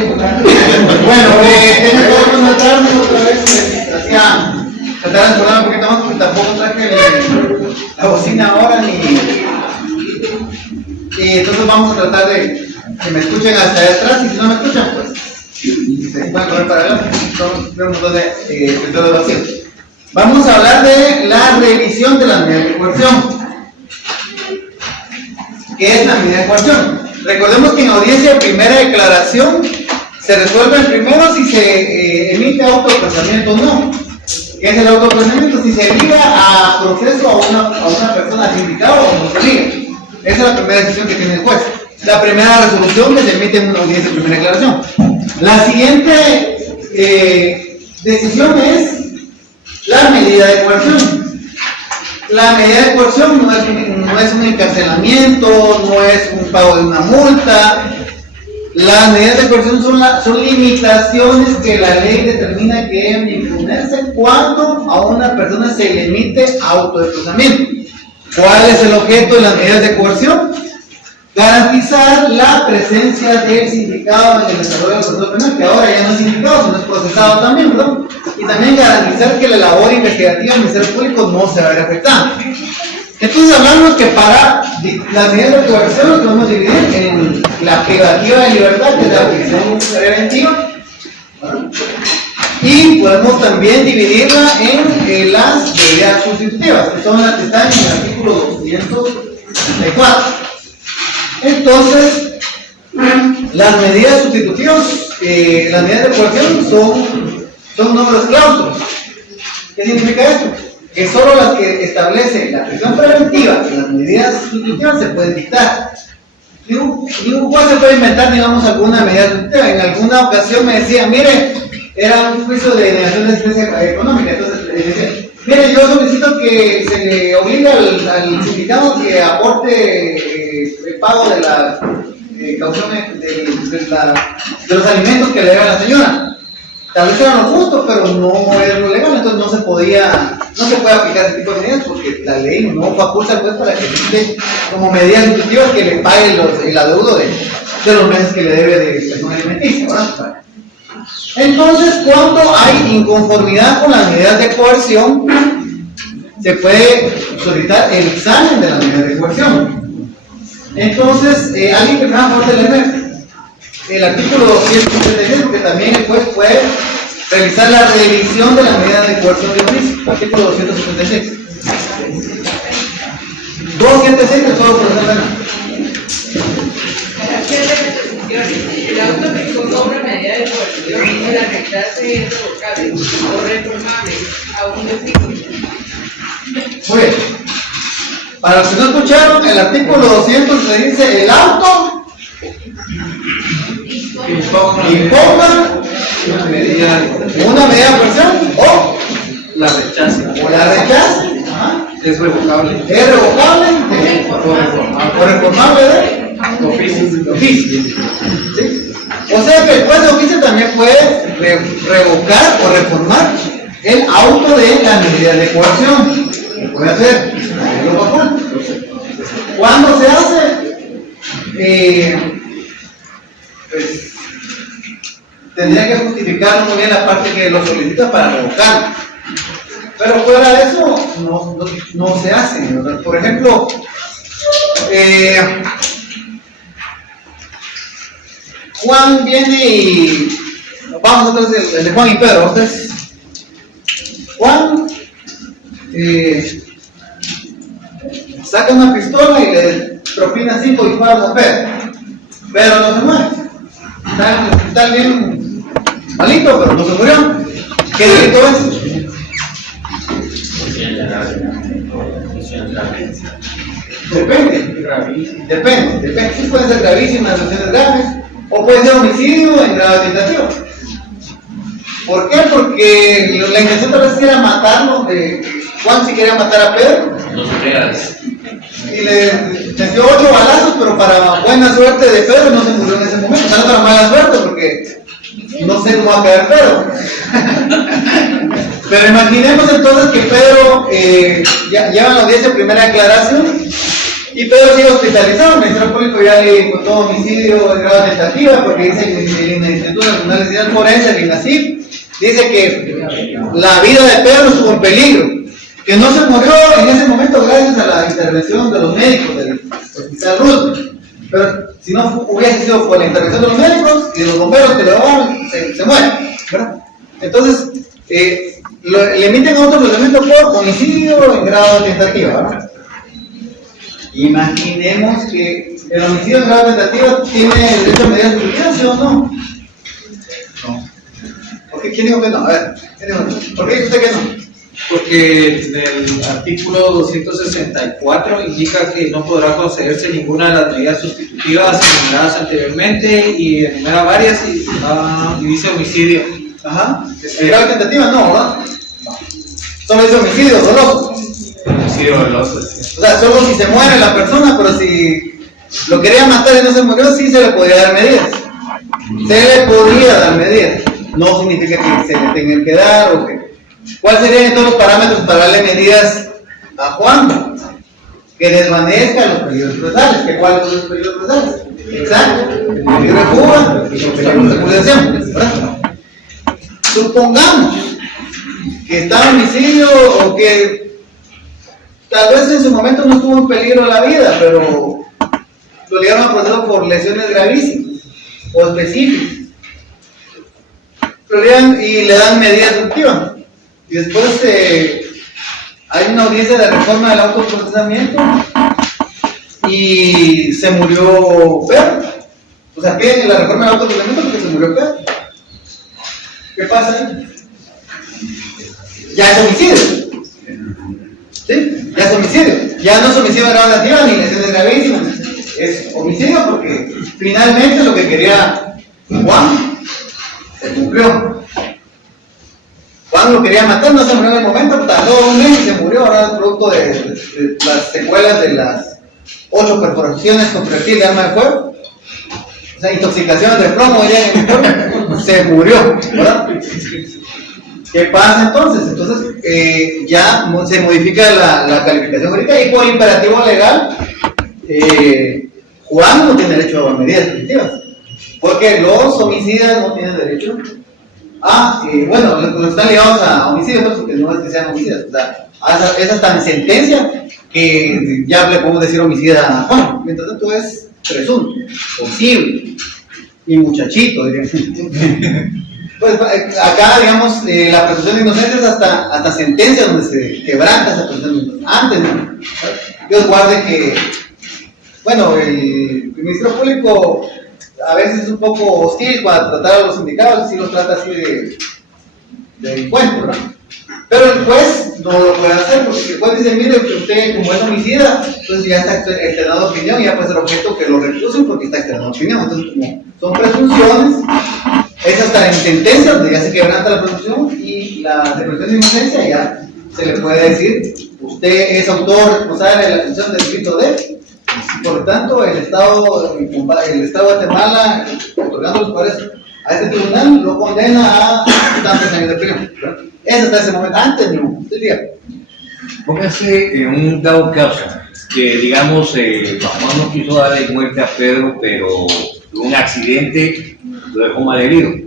Bueno, tengo que comentarme otra vez. Tratar de enfocar un poquito más porque tampoco traje la bocina ahora ni. Y entonces vamos a tratar de que me escuchen hasta allá atrás y si no me escuchan, pues se pueden correr para adelante. Son un montón de vacíos. Vamos a hablar de la revisión de las medidas de coerción. ¿Qué es la medida de coerción? Recordemos que en audiencia de primera declaración se resuelve primero si se emite autoprocesamiento o no. ¿Qué es el autoprocesamiento? Si se liga a proceso a una persona sindicada o no se liga. Esa es la primera decisión que tiene el juez. La primera resolución que se emite en una audiencia de primera declaración. La siguiente decisión es la medida de coerción. La medida de coerción no es un encarcelamiento, no es un pago de una multa. Las medidas de coerción son limitaciones que la ley determina que deben imponerse cuando a una persona se le emite autoprocesamiento. ¿Cuál es el objeto de las medidas de coerción? Garantizar la presencia del sindicado en el desarrollo del proceso penal, que ahora ya no es sindicado, sino es procesado también, ¿verdad? Y también garantizar que la labor investigativa del Ministerio Público no se va a ver afectada. Entonces hablamos que para las medidas de coerción lo podemos dividir en la privativa de libertad, que es la prisión preventiva, y podemos también dividirla en las medidas sustitutivas, que son las que están en el artículo 264. Entonces, las medidas sustitutivas, las medidas de coerción son números clausos. ¿Qué significa esto? Que solo las que establece la prisión preventiva y las medidas sustitutivas se pueden dictar. Ningún juez se puede inventar, digamos, alguna medida sustitutiva. En alguna ocasión me decía, mire, era un juicio de negación de asistencia económica, entonces le decía, mire, yo solicito que se le obligue al sindicado que aporte el pago de la caución de los alimentos que le debe a la señora. Tal vez era lo justo, pero no era lo legal, entonces no se puede aplicar ese tipo de medidas porque la ley no faculta al juez para que existe como medidas sustitutivas que le pague el adeudo de los meses que le debe de pensión alimenticia, ¿verdad? Entonces, cuando hay inconformidad con las medidas de coerción, se puede solicitar el examen de las medidas de coerción. Entonces, alguien que me va a poder leer el artículo 276, porque también el juez puede realizar la revisión de las medidas de coerción de juicio. Artículo 276. 276 del Código Procesal Penal. El auto que sobre medida de coerción y la rechace es revocable o reformable a un definitivo. Muy bien. Para los que no escucharon, el artículo 200 se dice el auto imponga una medida de coerción o la rechace. Es revocable. Es revocable o reformable de oficio. ¿Sí? O sea que el juez de oficio también puede revocar o reformar el auto de la medida de coerción. Lo puede hacer. ¿Cuándo se hace? Pues, tendría que justificar muy bien la parte que lo solicita para revocar. Pero fuera de eso, no se hace, ¿verdad? Por ejemplo, Juan viene y vamos entonces el de Juan y Pedro. Entonces, Juan saca una pistola y le propina 5 disparos a Pedro. Pedro no se muere. Está en el hospital bien malito, pero no se murió. ¿Qué delito es? Depende. Sí, pueden ser gravísimas, lesiones graves, o puede ser homicidio en grado tentativo. ¿Por qué? Porque la intención tal vez era matarlo. Juan si quería matar a Pedro. Y le dio 8 balazos, pero para buena suerte de Pedro no se murió en ese momento. O sea, no para mala suerte, porque no sé cómo va a caer Pedro. Pero imaginemos entonces que Pedro lleva la audiencia de primera declaración Y Pedro sigue hospitalizado, el Ministerio Público ya le imputó homicidio en grado de tentativa, porque dice que el Instituto Nacional de Ciencias Forenses, el INACIF, dice que la vida de Pedro estuvo en peligro, que no se murió en ese momento gracias a la intervención de los médicos del Hospital Roosevelt. Pero si no hubiese sido por la intervención de los médicos y de los bomberos que lo llevaban, se muere, ¿verdad? Entonces, le emiten otro procedimiento por homicidio en grado de tentativa, ¿verdad? Imaginemos que el homicidio en grado de tentativa tiene el derecho a medidas sustitutivas, ¿sí o no? No. ¿Por qué? ¿Quién dijo que no? A ver, ¿quién dijo que no? ¿Por qué dice usted que no? Porque el artículo 264 indica que no podrá concederse ninguna de las medidas sustitutivas enumeradas anteriormente y enumera varias y dice homicidio. Ajá. ¿En grado de tentativa? No, ¿verdad? No. Solo dice homicidio doloso. Homicidio doloso. O sea, solo si se muere la persona, pero si lo quería matar y no se murió, sí se le podría dar medidas. Se le podría dar medidas. No significa que se le tenga que dar o que... ¿Cuáles serían entonces los parámetros para darle medidas a Juan? Que desvanezca los peligros procesales. ¿Que cuáles son los peligros procesales? Exacto. El peligro de fuga y los peligros de acusación, ¿verdad? Supongamos que está en homicidio o que tal vez en su momento no estuvo en peligro la vida, pero lo llevaron a proceso por lesiones gravísimas o específicas. Y le dan medidas sustitutivas. Y después hay una audiencia de reforma del autoprocesamiento y se murió Pedro. O sea, que la reforma del autoprocesamiento porque se murió Pedro. ¿Qué pasa ahí? Ya es homicidio. ¿Sí? Ya es homicidio. Ya no es homicidio de grado de tentativa ni lesiones gravísimas. Es homicidio porque finalmente lo que quería Juan se cumplió. Juan lo quería matar, no se murió en el momento, tardó un mes y se murió. Ahora es producto de las secuelas de las 8 perforaciones con proyectil de arma de fuego. O sea, intoxicaciones de plomo, diría en el cuerpo. Se murió, ¿verdad? ¿Qué pasa entonces? Entonces, ya se modifica la calificación jurídica y por imperativo legal, Juan no tiene derecho a medidas sustitutivas. Porque los homicidas no tienen derecho. Bueno, los están ligados a homicidios, pues, porque no es que sean homicidas. O sea, es hasta en sentencia que ya le podemos decir homicida a Juan. Mientras tanto es presunto, posible y muchachito, diría. Pues acá, digamos, la presunción de inocencia es hasta sentencia donde se quebranta esa presunción de inocencia. Antes, ¿no? Dios guarde que, bueno, el Ministerio Público a veces es un poco hostil para tratar a los sindicados, sí los trata así de encuentro, ¿no? Pero el juez no lo puede hacer, porque el juez dice, mire, que usted como es homicida, entonces ya está externado opinión, y ya puede ser objeto que lo recusen porque está externado opinión. Entonces, como son presunciones, es hasta en sentencia donde ya se quebranta la presunción y la presunción de inocencia ya se le puede decir, usted es autor responsable de la atención del delito de... Por lo tanto, el Estado de Guatemala, otorgando los poderes a este tribunal, lo condena a tantos años de prisión. Eso hasta ese momento, antes no, usted diga. Póngase en un dado caso que, digamos, Juan no quiso darle muerte a Pedro, pero tuvo un accidente, lo dejó mal herido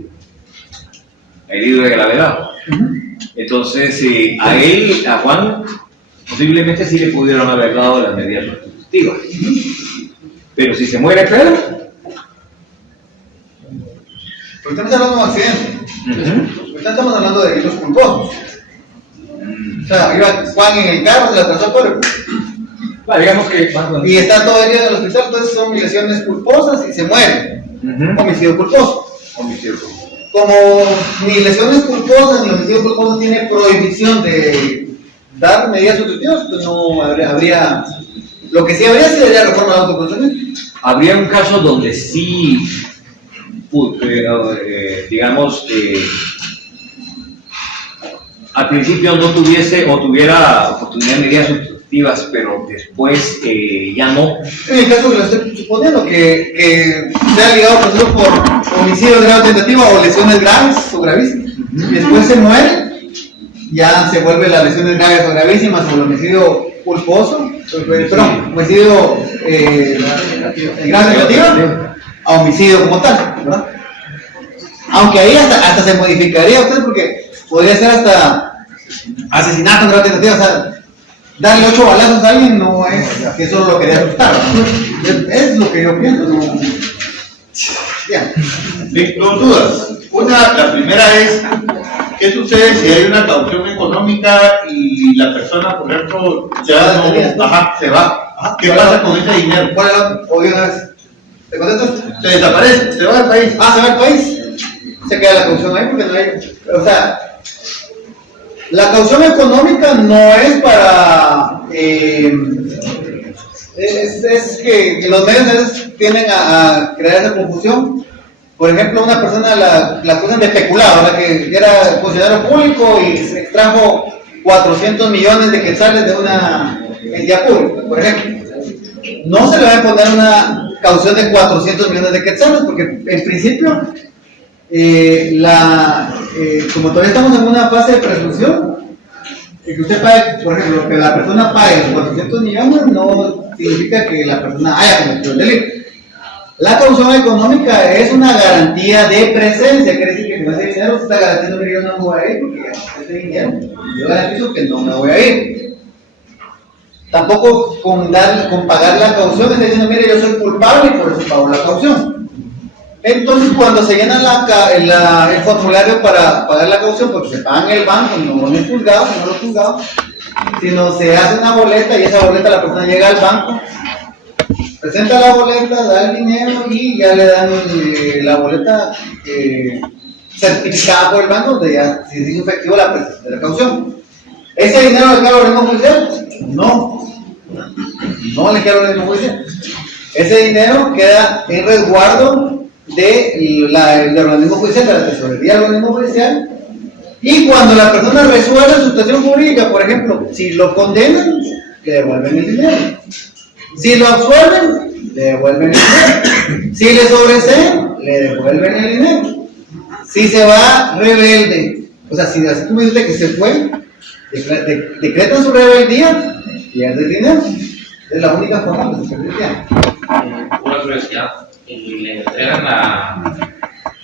de gravedad. Entonces, a Juan, posiblemente sí le pudieron haber dado las medidas sustitutivas. Pero si se muere Pedro. Porque estamos hablando de un accidente. Porque estamos hablando de delitos culposos. O sea, iba Juan en el carro, se la trazó por. Digamos que. Y está todo el día en el hospital, entonces son lesiones culposas y se muere. Homicidio culposo. Como ni lesiones culposas ni homicidio culposo tiene prohibición de dar medidas sustitutivas, pues no habría. Lo que sí habría sería reforma del autoprocesamiento. Habría un caso donde sí, digamos, al principio no tuviese o tuviera oportunidad de medidas sustitutivas, pero después ya no. En el caso que lo estoy suponiendo, que sea ligado a proceso por homicidio de grado tentativa o lesiones graves o gravísimas, y después se muere, ya se vuelve las lesiones graves o gravísimas o el homicidio culposo, perdón, homicidio grave negativo a homicidio como tal, ¿verdad? Aunque ahí hasta se modificaría usted porque podría ser hasta asesinato en grave tentativa, o sea, darle 8 balazos a alguien no es que solo lo quería asustar, ¿no? Es lo que yo pienso, no. Bien. Sí, dos dudas. La primera es, ¿qué sucede si hay una caución económica y la persona, por ejemplo, ya se va? ¿Qué pasa con ese dinero? ¿Cuál era? O de una vez. ¿Te contestas? Se desaparece, se va del país. Se va del país. Se queda la caución ahí porque no hay. O sea, la caución económica no es para. Es que los medios a veces tienden a crear esa confusión. Por ejemplo, una persona la acusan de peculado, ¿verdad? Que era funcionario público y se extrajo 400 millones de quetzales de una entidad pública, por ejemplo. No se le va a poner una caución de 400 millones de quetzales, porque en principio, como todavía estamos en una fase de presunción, que usted pague, por ejemplo, que la persona pague los 400 millones no significa que la persona haya cometido el delito. La caución económica es una garantía de presencia, quiere decir que con ese dinero usted está garantizando que yo no me voy a ir porque ya ese dinero, yo garantizo que no me voy a ir. Tampoco con pagar la caución está diciendo, mire, yo soy culpable y por eso pago la caución. Entonces, cuando se llena el formulario para pagar la caución, porque se paga en el banco, no en el juzgado, no los juzgados, sino se hace una boleta y esa boleta la persona llega al banco, presenta la boleta, da el dinero y ya le dan la boleta certificada por el banco donde ya se hizo efectivo la prestación de la caución. ¿Ese dinero le queda al organismo judicial? No le queda al organismo judicial. Ese dinero queda en resguardo del organismo judicial, de la tesorería del organismo judicial, y cuando la persona resuelve su situación jurídica, por ejemplo, si lo condenan, le devuelven el dinero. Si lo absuelven, le devuelven el dinero. Si le sobreseen, le devuelven el dinero. Si se va rebelde, o sea, si tú me dices que se fue, decretan su rebeldía, pierde el dinero. Es la única forma de perder el dinero. Pura curiosidad, y le entregan la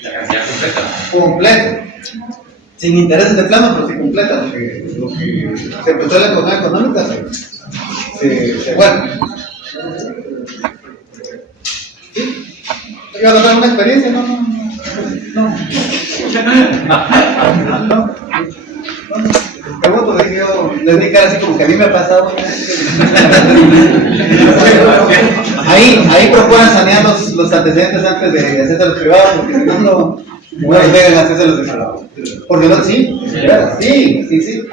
cantidad completa. Completa. Sin intereses de plano, pero sí completa. Lo que se empezó la economía económica se vuelve. ¿Sí? ¿Iba a contar una experiencia? No. Pregunto, dije yo, les di cara así como que a mí me ha pasado. Ahí procuran sanear los antecedentes antes de hacerse a los privados, porque si no les pegan hacerse a los privados. Porque no, sí.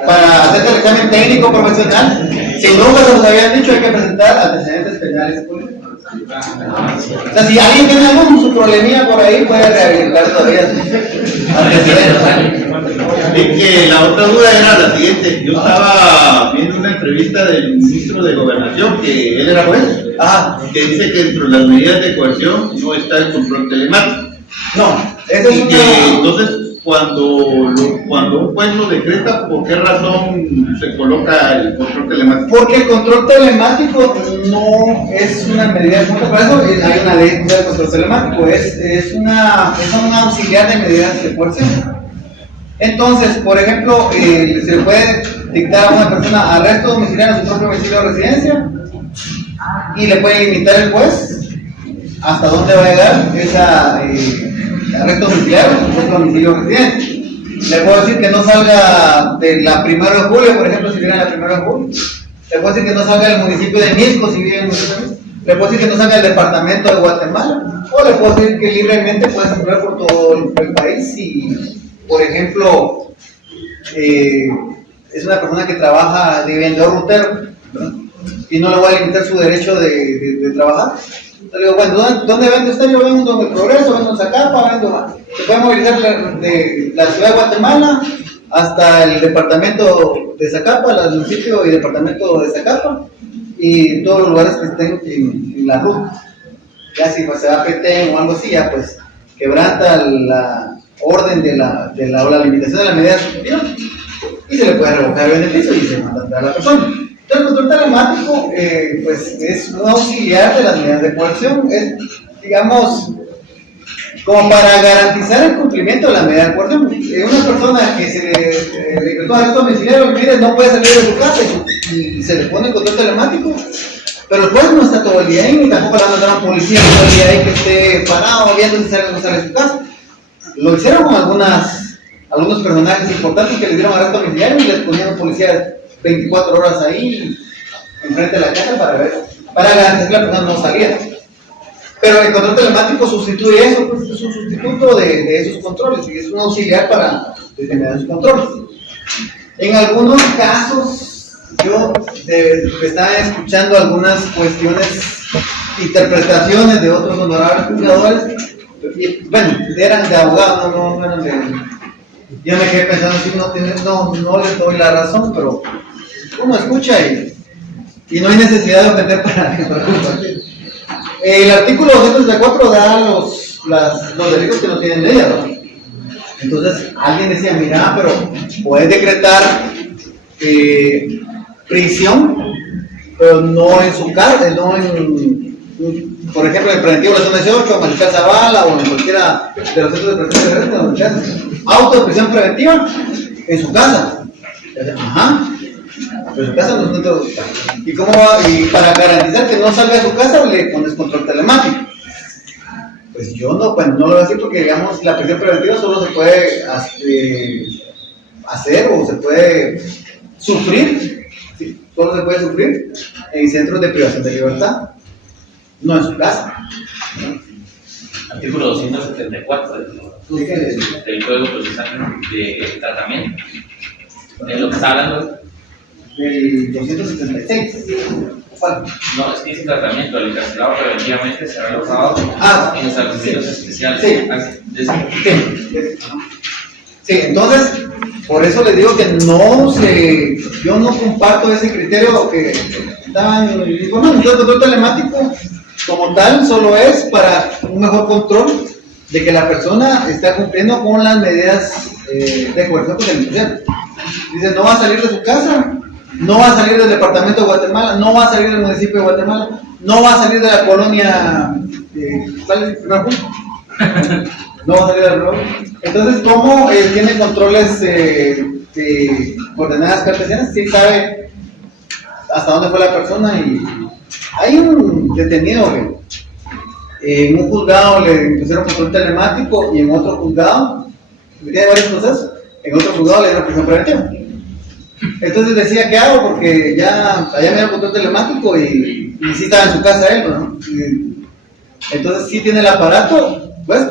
Para hacerse el examen técnico profesional, si nunca se los habían dicho, hay que presentar antecedentes penales políticos. O sea, si alguien tiene algún problemilla por ahí, puede rehabilitar todavía antecedentes. Que la otra duda era la siguiente. Yo estaba viendo una entrevista del ministro de Gobernación, que él era juez, que dice que dentro de las medidas de coerción no está el control telemático. No, eso es entonces, cuando un juez lo decreta, ¿por qué razón se coloca el control telemático? Porque el control telemático no es una medida de control, por eso hay una ley de control telemático, es un auxiliar de medidas de coerción. Entonces, por ejemplo, se le puede dictar a una persona arresto domiciliario en su propio domicilio de residencia y le puede limitar el juez hasta dónde va a llegar ese arresto domiciliario en su propio domicilio de residencia. Le puedo decir que no salga de la 1 de julio, por ejemplo, si vive en la 1 de julio. Le puedo decir que no salga del municipio de Misco, si vive en el municipio de Misco. Le puedo decir que no salga del departamento de Guatemala. O le puedo decir que libremente puede circular por todo el país y, por ejemplo, es una persona que trabaja de vendedor rutero, ¿verdad? Y no le voy a limitar su derecho de trabajar. Entonces le digo, bueno, ¿dónde vende usted? Yo vendo en Progreso, vendo en Zacapa, vendo. Se puede movilizar de la ciudad de Guatemala hasta el departamento de Zacapa, el municipio y departamento de Zacapa, y todos los lugares que estén en la ruta. Ya si pues, se va a Petén o algo así, ya pues quebranta la orden de la limitación de la medida sustitutiva y se le puede revocar el beneficio y se manda a la persona. El control telemático, pues es un auxiliar de las medidas de coerción, es, digamos, como para garantizar el cumplimiento de la medida de coerción. Una persona que se le decretó arresto domiciliario, mire, no puede salir de su casa y se le pone el control telemático, pero el juez no está todo el día ahí, ni tampoco le van a mandar a un policía todo el día ahí que esté parado viendo si sale o no sale de su casa. Lo hicieron con algunos personajes importantes que les dieron arresto domiciliario y les ponían un policía 24 horas ahí enfrente de la casa para garantizar que la persona no saliera. Pero el control telemático sustituye eso, pues es un sustituto de esos controles y es un auxiliar para determinar esos controles. En algunos casos, yo estaba escuchando algunas cuestiones, interpretaciones de otros honorables juzgadores, y, bueno, eran de abogados, no eran de... Yo me quedé pensando, si no les doy la razón, pero uno escucha y no hay necesidad de ofender para compartir. El artículo 234 da los delitos que no tienen ley, ¿no? Entonces alguien decía, mira, pero puedes decretar prisión, pero no en su casa, no en, por ejemplo, en el preventivo de la zona 18, o en el Zavala, o en cualquiera de los centros de protección de donde auto de prisión preventiva en su casa. Ajá. Pero su casa no es dentro de su casa. ¿Y cómo va? Y para garantizar que no salga de su casa, le pones control telemático. Pues yo no lo voy a decir porque, digamos, la prisión preventiva solo se puede hacer o se puede sufrir, ¿sí? Solo se puede sufrir en centros de privación de libertad, no en su casa. Artículo 274 del Código Procesal de Tratamiento. De lo que está hablando. Del 276. ¿Cuál? No, es que ese tratamiento, el encarcelado preventivamente será alojado en establecimientos especiales. Sí. Sí, entonces, por eso les digo que yo no comparto ese criterio que estaban informando. Entonces, el control telemático, como tal, solo es para un mejor control de que la persona está cumpliendo con las medidas de coerción que se le pusieron. Dice, no va a salir de su casa, no va a salir del departamento de Guatemala, no va a salir del municipio de Guatemala, no va a salir de la colonia, ¿cuál es el primer punto? No va a salir del reloj. Entonces, ¿cómo tiene controles de coordenadas cartesianas? Sí sabe hasta dónde fue la persona y hay un detenido en un juzgado le pusieron control telemático y en otro juzgado, tiene varios procesos, en otro juzgado le dieron prisión preventiva. Entonces decía, ¿qué hago? Porque allá me dieron control telemático y sí estaba en su casa él, ¿no? Entonces sí tiene el aparato, pues,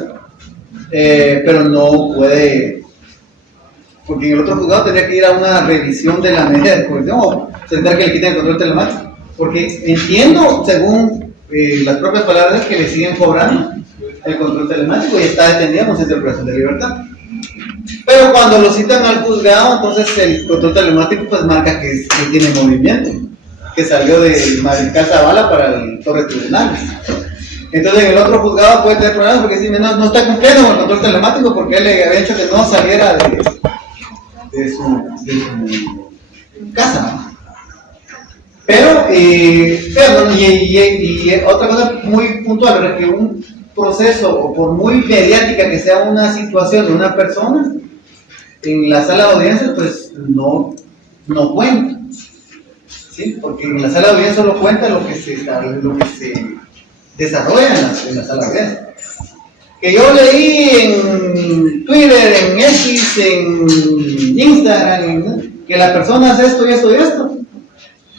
pero no puede, porque en el otro juzgado tendría que ir a una revisión de la medida de coerción o tendría que le quiten el control telemático, porque entiendo, según las propias palabras, que le siguen cobrando el control telemático y está detenido en un centro de privación de libertad. Pero cuando lo citan al juzgado, entonces el control telemático pues marca que tiene movimiento, que salió de Mariscal Zavala para el Torre Tribunales. Entonces en el otro juzgado puede tener problemas porque si no está cumpliendo con el control telemático porque él le había dicho que no saliera de su casa. Pero, otra cosa muy puntual, es que un proceso, o por muy mediática que sea una situación de una persona, en la sala de audiencias, pues no cuenta, ¿sí? Porque en la sala de audiencias solo cuenta lo que se desarrolla en la sala de audiencias. Que yo leí en Twitter, en X, en Instagram, que la persona hace esto y esto y esto.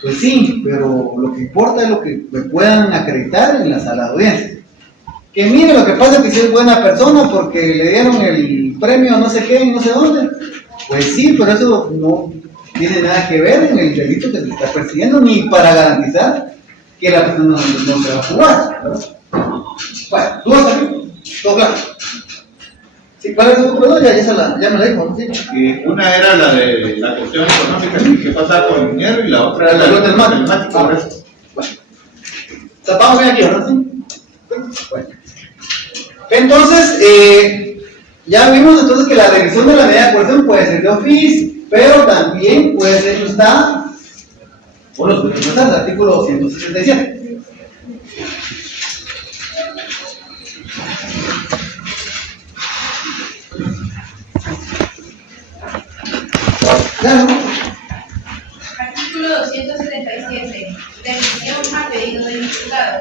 Pues sí, pero lo que importa es lo que me puedan acreditar en la sala de audiencias. Que mire, lo que pasa es que si es buena persona porque le dieron el premio no sé qué y no sé dónde. Pues sí, pero eso no tiene nada que ver en el delito que se está persiguiendo, ni para garantizar que la persona no se va a jugar, ¿verdad? Bueno, tú vas aquí, todo claro. Sí, ¿cuál es tu pregunta? Ya me la dijo, ¿no? Sí. Una era la de la cuestión económica, ¿qué pasaba con el dinero? Y la otra era la del matemático. Bueno, tapamos bien aquí, ¿verdad? Sí. Bueno. Entonces, ya vimos entonces que la revisión de la medida de coerción puede ser de oficio, pero también puede ser justada o los derechos del artículo 167. Claro. Artículo 277. Revisión a pedido del imputado.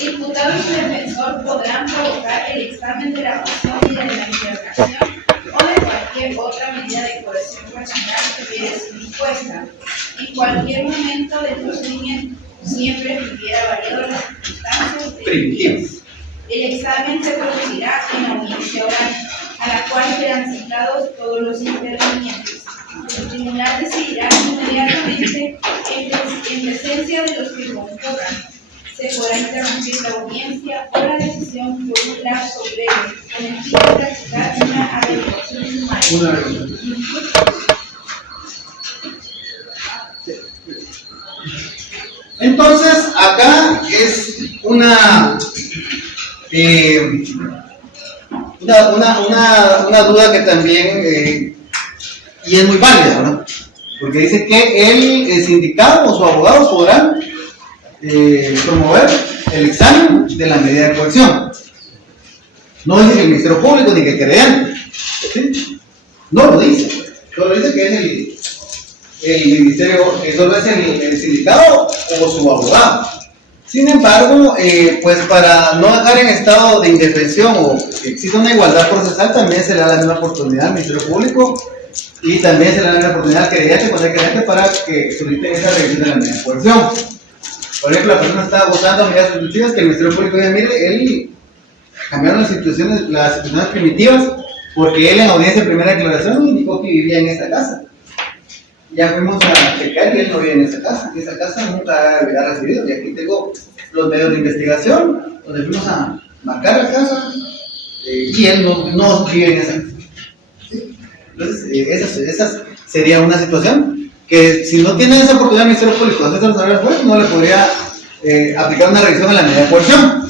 El imputado y su defensor podrán provocar el examen de la pasión y de la interrogación o de cualquier otra medida de coerción personal que hubiera sido impuesta en cualquier momento del procedimiento, siempre que hubiera variado las circunstancias Primitivas. El examen se producirá en la audiencia oral, a la cual serán citados todos los intervinientes. El tribunal decidirá inmediatamente en presencia de los que convocan. Se podrá interrumpir la audiencia o la decisión por un lapso breve, con el fin de practicar una averiguación sumaria. Entonces, acá es una duda que también, y es muy válida, ¿no? Porque dice que el sindicado o su abogado podrán promover el examen de la medida de coerción. No dice que el Ministerio Público ni que el querellante, ¿sí? No lo dice, solo dice que es el ministerio, solo es el sindicado o su abogado. Sin embargo, pues para no dejar en estado de indefensión o que exista una igualdad procesal, también se le da la misma oportunidad al Ministerio Público y también se le da la misma oportunidad al querellante cuando hay querellante para que soliciten esa revisión de la medida de coerción. Por ejemplo, la persona está votando medidas sustitutivas que el Ministerio Público dice, mire, él cambiaron las instituciones primitivas porque él en audiencia de primera declaración indicó que vivía en esta casa. Ya fuimos a checar y él no vive en esa casa. En esa casa nunca había recibido. Y aquí tengo los medios de investigación donde fuimos a marcar la casa y él no vive en esa casa. ¿Sí? Entonces, esa sería una situación que si no tiene esa oportunidad el Ministerio Público de hacerse saber al juez, no le podría aplicar una revisión a la medida de coerción.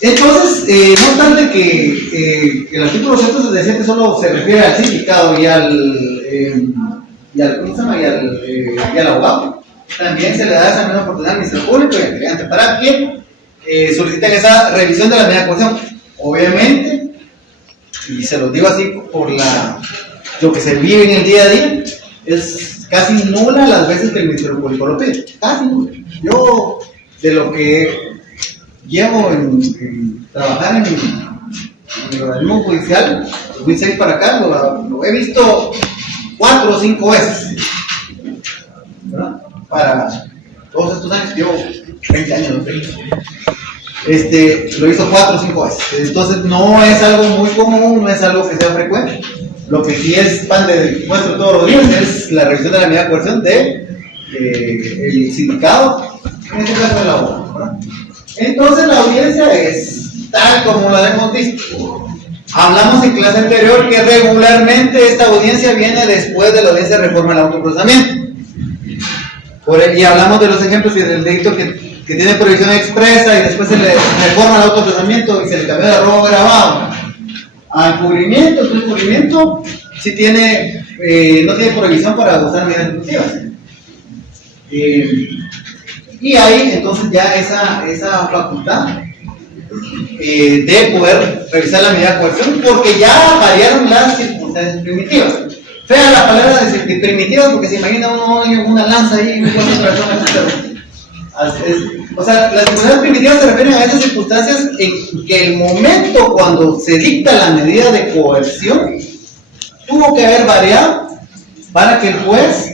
Entonces, no obstante que el artículo 167 solo se refiere al sindicado y al abogado, también se le da esa misma oportunidad al Ministerio Público y al querellante para que soliciten esa revisión de la medida de coerción. Obviamente, y se los digo así por lo que se vive en el día a día, es casi nula las veces que el Ministerio Público lo pide. Casi nula. Yo, de lo que llevo en trabajar en el organismo judicial, 2006 para acá, lo he visto 4 o 5 veces, ¿verdad? Para todos estos años, llevo 20 años, no sé. Lo hizo 4 o 5 veces. Entonces no es algo muy común, no es algo que sea frecuente. Lo que sí es pan de muestro todos los días es la revisión de la medida de coerción el sindicado, en este caso el abogado, ¿verdad? Entonces la audiencia es tal como la hemos visto. Hablamos en clase anterior que regularmente esta audiencia viene después de la audiencia de reforma del autoprocesamiento. Y hablamos de los ejemplos y del delito que tiene prohibición expresa y después se le reforma el autoprocesamiento y se le cambió de robo grabado a encubrimiento. Entonces encubrimiento sí no tiene prohibición para gozar medidas ejecutivas. Y hay entonces ya esa facultad de poder revisar la medida de coerción porque ya variaron las circunstancias primitivas. Fea la palabra de primitivas porque se imagina uno una lanza ahí y o sea, las circunstancias primitivas se refieren a esas circunstancias en que el momento cuando se dicta la medida de coerción tuvo que haber variado para que el juez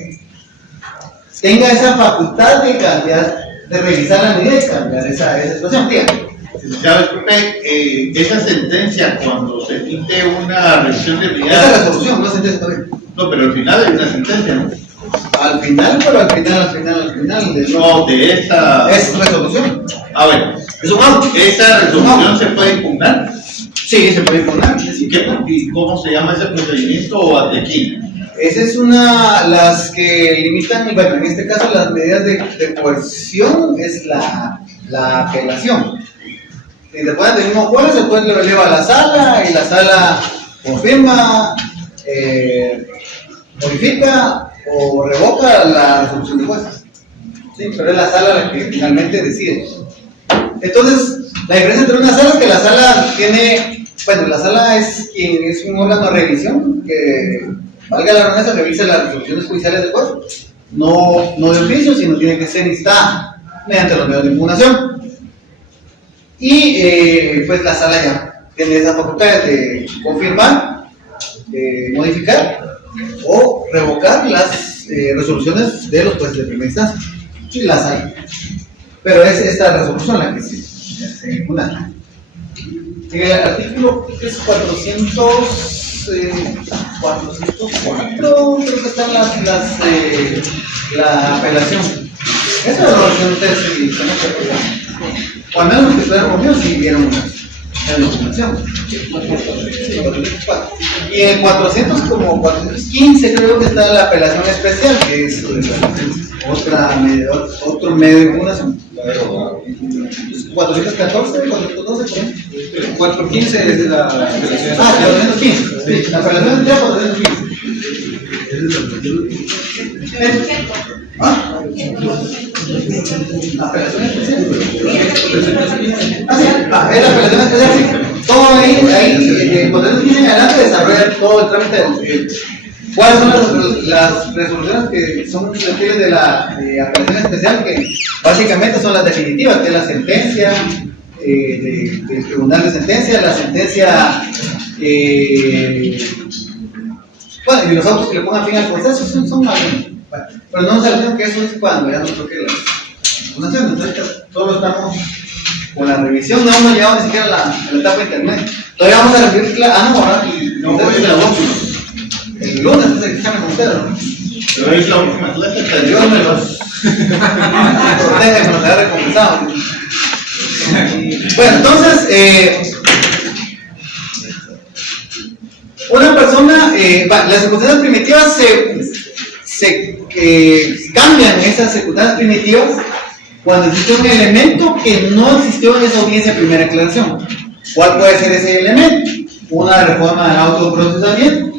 tenga esa facultad de cambiar, de revisar la medida y cambiar esa situación. Dígame. Licenciado, disculpe, esa sentencia, cuando se emite una revisión de medida. Esa resolución, no sentencia todavía. No, pero al final hay una sentencia, ¿no? Al final. No, de esta. Es resolución. Ah, bueno. Es un auto. ¿Esta resolución se puede impugnar? Sí, se puede impugnar. ¿Y cómo se llama ese procedimiento o ante quién? Esa es las que limitan, bueno, en este caso las medidas de coerción es la apelación. Si te ponen del mismo juez, el juez lo lleva a la sala y la sala confirma, modifica o revoca la resolución del juez. Sí, pero es la sala la que finalmente decide. Entonces, la diferencia entre una sala es que la sala tiene, bueno, la sala es quien es un órgano de revisión que, valga la redundancia, revisa las resoluciones judiciales del juez, no de oficio, sino tiene que ser instada mediante los medios de impugnación. Y pues la sala ya tiene esa facultad de confirmar, modificar o revocar las resoluciones de los jueces de primera instancia. Sí, las hay. Pero es esta resolución la que se impugna. El artículo es 404, creo que están la apelación. Esa resolución ustedes sí se acuerdan. O al menos los que estuvieron conmigo sí vieron la documentación. Y en 400 como 415 creo que está la apelación especial, que es otro medio de impugnación. 414, 412, 415 es la apelación. 415, sí, la apelación es ya 415. ¿Ah? La apelación especial. Es la apelación especial, sí. Todo ahí, cuando ellos vienen adelante, desarrollan todo el trámite. ¿Cuáles son las resoluciones que son susceptibles de la apelación especial? Que básicamente son las definitivas, que es la sentencia del tribunal de sentencia, la sentencia, bueno, y los autos que le pongan fin al proceso son algunos. Bueno, pero no nos olvidemos que eso es cuando ya nos toque la impugnación. Entonces, solo estamos con la revisión, no hemos llegado ni siquiera a la etapa intermedia. Todavía vamos a recibir ahora el lunes, entonces el examen con ustedes, ¿no? Pero es la última clase que Dios me los proteja y me los haya recompensado. Bueno, entonces, una persona, las circunstancias primitivas cambian esas circunstancias primitivas cuando existe un elemento que no existió en esa audiencia de primera aclaración. ¿Cuál puede ser ese elemento? Una reforma del autoprocesamiento.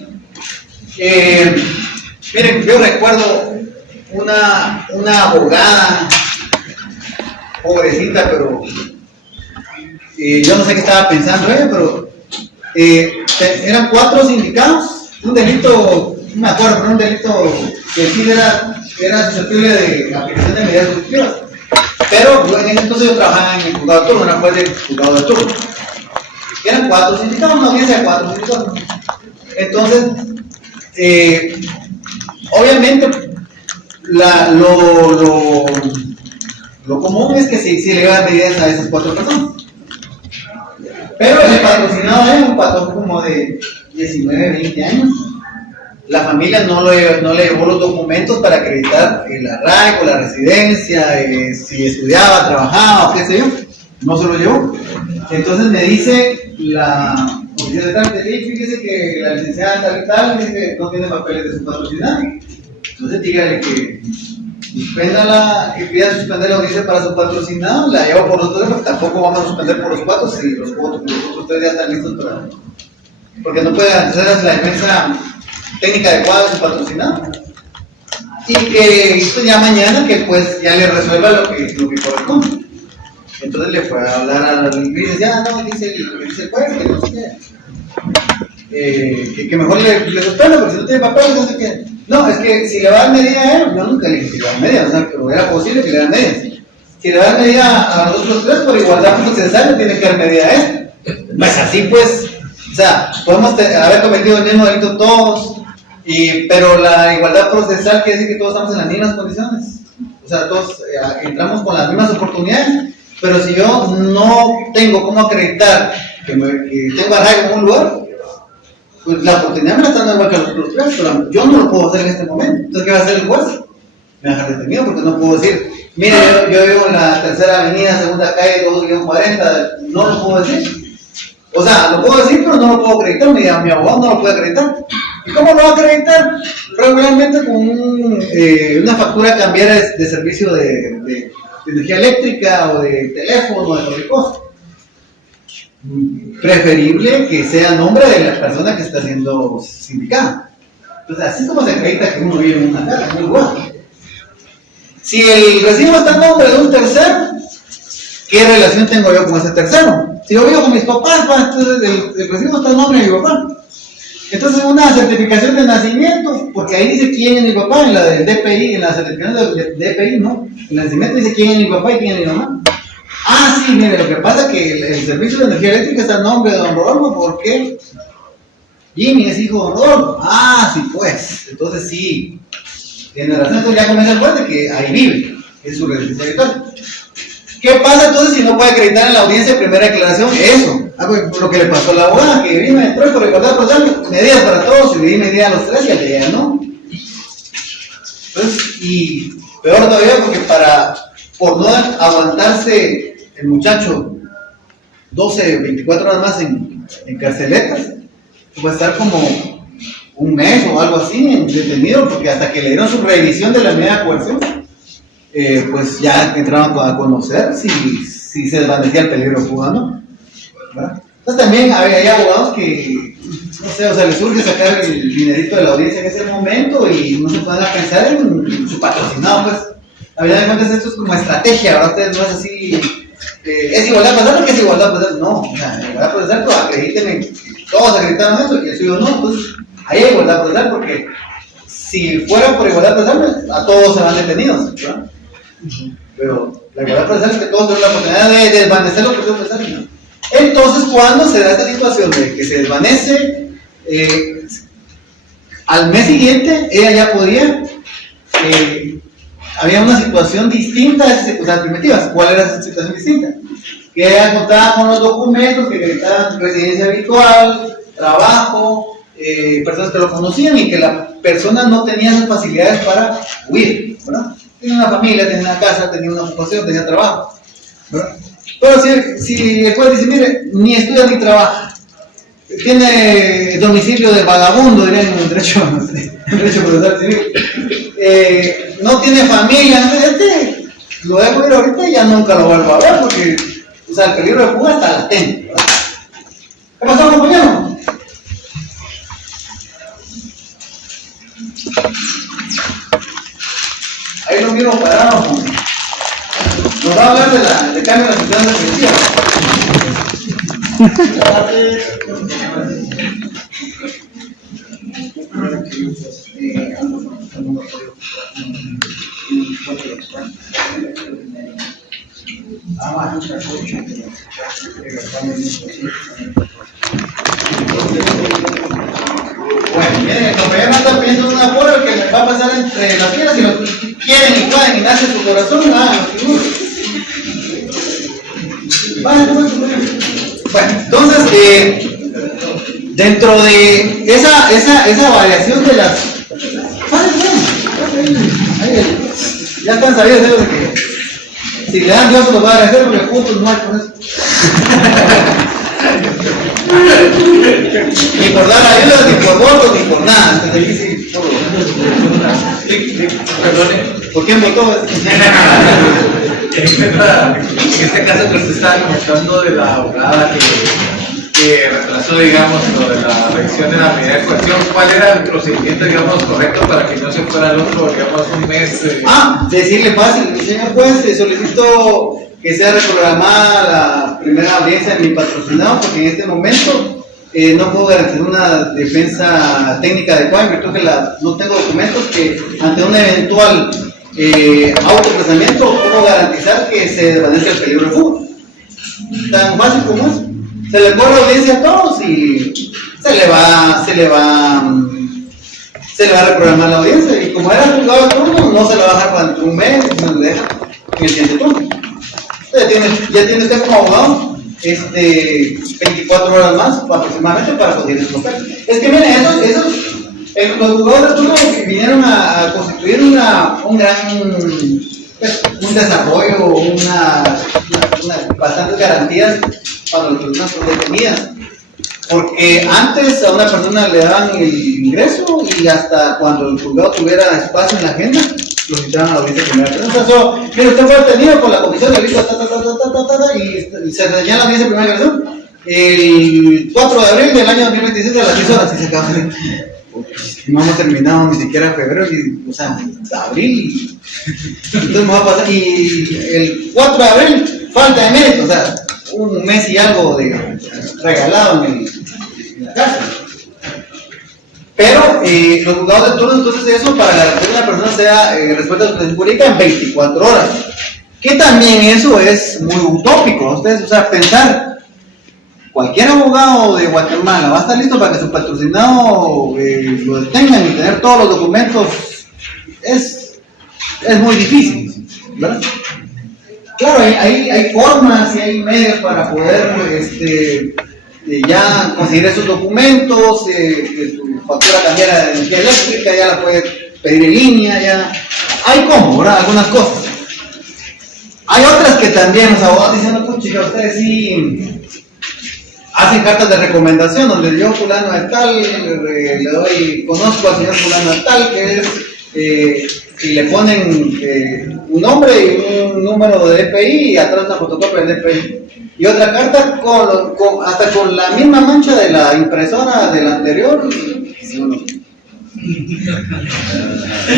Miren, yo recuerdo una abogada, pobrecita, pero yo no sé qué estaba pensando ella, pero eran 4 sindicados, un delito, no me acuerdo, pero un delito que sí era susceptible de aplicación de medidas sustitutivas. Pero en ese entonces yo trabajaba en el juzgado de turno, era juez del juzgado de turno. Eran 4 sindicados, una audiencia de 4 sindicados. Entonces, obviamente, lo común es que se le dan medidas a esas 4 personas. Pero el patrocinado es un patrón como de 19, 20 años. La familia no le llevó los documentos para acreditar el arraigo, la residencia, si estudiaba, trabajaba o qué sé yo. No se lo llevó. Entonces me dice la oficina de trámite, fíjese que la licenciada tal y tal dice que no tiene papeles de su patrocinado. Entonces dígale que que pida suspender la audiencia para su patrocinado, la llevo por los 3, porque tampoco vamos a suspender por los 4 si los otros 3 ya están listos para. Porque no puede garantizar la defensa técnica adecuada de su patrocinado. Y que ya mañana que pues ya le resuelva lo que corresponde. Entonces le fue a hablar al licenciado, no, dice el juez, que no sé qué. Que mejor le suspenda, porque si no tiene papeles, no sé qué. No, es que si le va a dar medida a él, yo nunca le dije que le va a dar medida, o sea, pero era posible que le dan medida. Si le va a dar medida a los otros 3, por igualdad procesal, tiene que dar medida a él. Pues así pues, o sea, podemos haber cometido el mismo delito todos, pero la igualdad procesal quiere decir que todos estamos en las mismas condiciones. O sea, todos entramos con las mismas oportunidades, pero si yo no tengo cómo acreditar que tengo arraigo en un lugar, pues la oportunidad me la están dando igual que a los otros 3, pero yo no lo puedo hacer en este momento. Entonces, ¿qué va a hacer el juez? Me va a dejar detenido porque no puedo decir, mire, yo vivo en la tercera avenida, segunda calle, 2-40, no lo puedo decir. O sea, lo puedo decir, pero no lo puedo acreditar, mi abogado no lo puede acreditar. ¿Y cómo lo va a acreditar? Regularmente con una factura cambiaria de servicio de energía eléctrica o de teléfono o de cualquier cosa. Preferible que sea nombre de la persona que está siendo sindicada. Entonces, así como se acredita que uno vive en una casa, muy bueno. Si el recibo está en nombre de un tercero, ¿qué relación tengo yo con ese tercero? Si yo vivo con mis papás, entonces el recibo está en nombre de mi papá. Entonces una certificación de nacimiento, porque ahí dice quién es mi papá, en la del DPI, en la certificación del DPI, ¿no? En el nacimiento dice quién es mi papá y quién es mi mamá. Ah, sí, mire, lo que pasa es que el servicio de energía eléctrica está en nombre de don Rodolfo, porque Jimmy es hijo de don Rodolfo. Ah, sí, pues, entonces sí, tiene razón, entonces ya comienza el juez de que ahí vive, es su residencia habitual. ¿Qué pasa entonces si no puede acreditar en la audiencia de primera declaración? Eso, lo que le pasó a la abogada, que vino, entró por igualdad procesal, medidas para todos, y le di medida a los tres y al de ella no. Entonces, y peor todavía porque por no aguantarse el muchacho 12, 24 horas más en carceletas, puede estar como un mes o algo así detenido, porque hasta que le dieron su revisión de la medida de coerción, pues ya entraron a conocer si se desvanecía el peligro de fuga, ¿no? ¿Verdad? Entonces también hay abogados que, no sé, o sea, les surge sacar el dinerito de la audiencia en ese momento y no se pueden a pensar en su patrocinado, pues. A final de cuentas esto es como estrategia, ¿verdad? Ustedes no es así, ¿es igualdad procesal o qué es igualdad procesal? No, o sea, igualdad procesal, pues acredítenme, todos acreditaron eso y el suyo no, entonces ahí hay igualdad procesal porque si fuera por igualdad procesal, a todos se van detenidos, ¿verdad? Pero la igualdad procesal es que todos tienen la oportunidad de desvanecer lo que se procesal, ¿no? Entonces, cuando se da esta situación de que se desvanece, al mes siguiente ella ya podía, había una situación distinta a esas circunstancias primitivas. ¿Cuál era esa situación distinta? Que ella contaba con los documentos que acreditaban residencia habitual, trabajo, personas que lo conocían y que la persona no tenía esas facilidades para huir, ¿verdad? Tenía una familia, tenía una casa, tenía una ocupación, tenía trabajo, ¿verdad? Pero si el juez dice, mire, ni estudia ni trabaja, tiene domicilio de vagabundo, dirían en el derecho procesal civil, no tiene familia, lo dejo ir ahorita y ya nunca lo vuelvo a ver porque, o sea, el peligro de fuga está latente, ¿verdad? ¿Qué pasó, compañero? Ahí lo miro parado. Nos va a hablar de cambio de la situación definitiva. Bueno, miren, el compañero anda pidiendo una forma que les va a pasar entre las piernas y los quieren y pueden y nace su corazón, Bueno, entonces, dentro de esa variación de las... ya están sabidos de que si le dan Dios se los va a agradecer porque juntos no hay con eso. Ni por dar ayuda, ni por votos, ni por nada. Entonces aquí sí, ¿por quién votó? En este caso que usted estaba comentando de la abogada que retrasó, digamos, lo de la revisión de la medida de coerción, ¿cuál era el procedimiento, digamos, correcto para que no se fuera el otro, digamos, un mes? Decirle fácil, mi señor juez, solicito que sea reprogramada la primera audiencia de mi patrocinado, porque en este momento no puedo garantizar una defensa técnica adecuada, en virtud que no tengo documentos que ante un eventual autoprocesamiento puedo garantizar que se desvanezca el peligro de fuga. Tan fácil como es. Se le corre la audiencia a todos y se le va a reprogramar la audiencia. Y como era juzgado de turno, no se le va a dejar durante un mes, no le deja en el siguiente turno. Ya tiene usted como abogado 24 horas más aproximadamente para conseguir su papel. Es que miren, los juzgados de turno vinieron a constituir un gran un desarrollo, bastantes garantías para las personas detenidas. Porque antes a una persona le daban el ingreso y hasta cuando el juzgado tuviera espacio en la agenda, lo citaban a la audiencia primera. Entonces, mire, usted fue detenido por la comisión de delito, y se rellena la audiencia primera declaración. el 4 de abril del año 2026 a las 10 horas, y se acaba. No hemos terminado ni siquiera febrero, o sea, abril. Entonces me va a pasar. Y el 4 de abril, falta de mérito, o sea, un mes y algo de regalado en la cárcel. Pero los juzgados de turno, entonces, eso para garantizar que una persona sea resuelta su situación jurídica en 24 horas. Que también eso es muy utópico, ustedes, o sea, pensar. Cualquier abogado de Guatemala va a estar listo para que su patrocinado lo detengan y tener todos los documentos. Es muy difícil, ¿verdad? Claro, hay formas y hay medios para poder ya conseguir esos documentos, que su factura cambiara de energía eléctrica, ya la puede pedir en línea, ya. Hay cómo, ¿verdad? Algunas cosas. Hay otras que también los abogados dicen, no, chica, ustedes sí hacen cartas de recomendación donde yo fulano de tal, conozco al señor fulano de tal, que es, y le ponen un nombre y un número de DPI y atrás una fotocopia del DPI. Y otra carta hasta con la misma mancha de la impresora del anterior,